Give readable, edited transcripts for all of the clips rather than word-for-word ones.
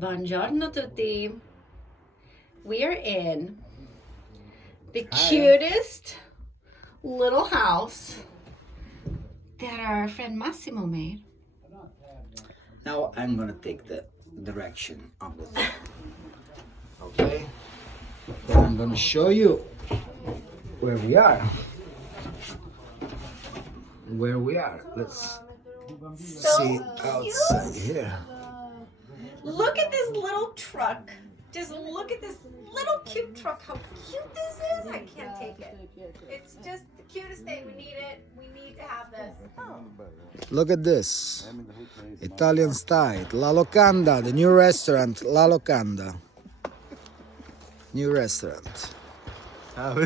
Buongiorno tutti. We are in the cutest little house that our friend Massimo made. Now I'm gonna take the direction of the thing. Okay? Then I'm gonna show you where we are. Where we are. Let's see outside here. Look at this little truck. Just look at this little cute truck. How cute this is. I can't take it. It's just the cutest thing. We need it. We need to have this. Oh. Look at this. Italian style. La Locanda, the new restaurant. La Locanda. New restaurant.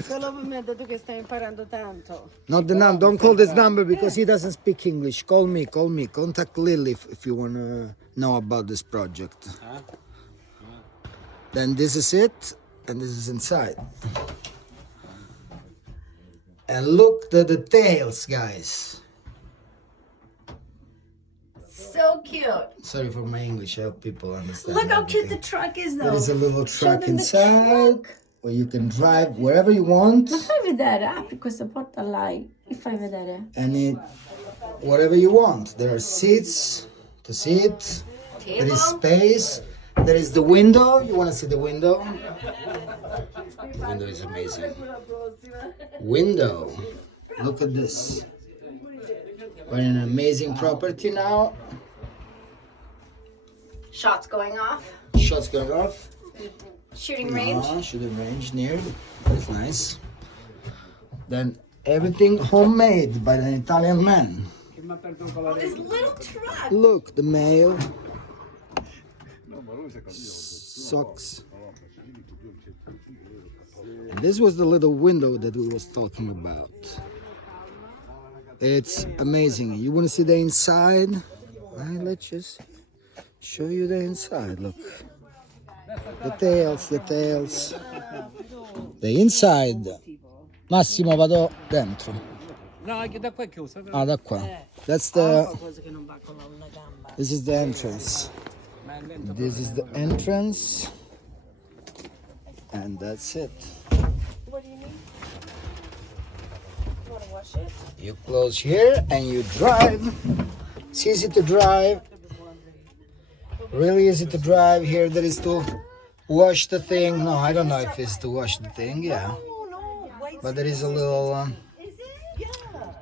Solo per me, dato che stai imparando tanto. Not the number. Don't call this number because he doesn't speak English. Call me. Call me. Contact Lily if you want to know about this project. Then this is it, and this is inside. And look the details, guys. So cute. Sorry for my English. I hope people understand. Look how cute everything. the truck is, though. There is a little truck them the inside where you can drive wherever you want. Ma fai vedere, apri questa porta là e fai vedere. And it, whatever you want. There are seats to sit. There is space. There is the window. You want to see the window? The window is amazing. Window. Look at this. We're in an amazing property now. Shots going off. Shots going off. Shooting range. Shooting range near. That's nice. Then everything homemade by an Italian man. Oh, this little truck. Look, the mail. Socks. And this was the little window that we was talking about. It's amazing. You want to see the inside? Let's just show you the inside. Look. Details. The inside. Massimo, vado dentro. No, da qua è chiuso. Ah, da qua. That's the... This is the entrance. This is the entrance. And that's it. What do you need? You want to wash it? You close here and you drive. It's easy to drive. Really easy to drive. Here there is to wash the thing. No, I don't know if it's to wash the thing. Yeah. No, wait. But there is a little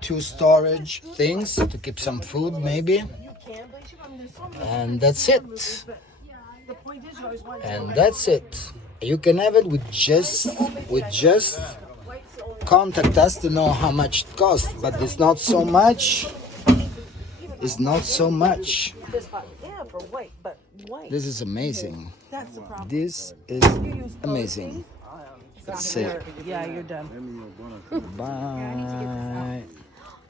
two storage things to keep some food maybe. You can, but there's so many. And that's it. The point is, you always want And that's it. You can have it with just contact us to know how much it costs, but it's not so much. It's not so much. this hot. Yeah, for white, but white. This is amazing. That's the problem. This is amazing. That's it. Yeah, you're done. Bye.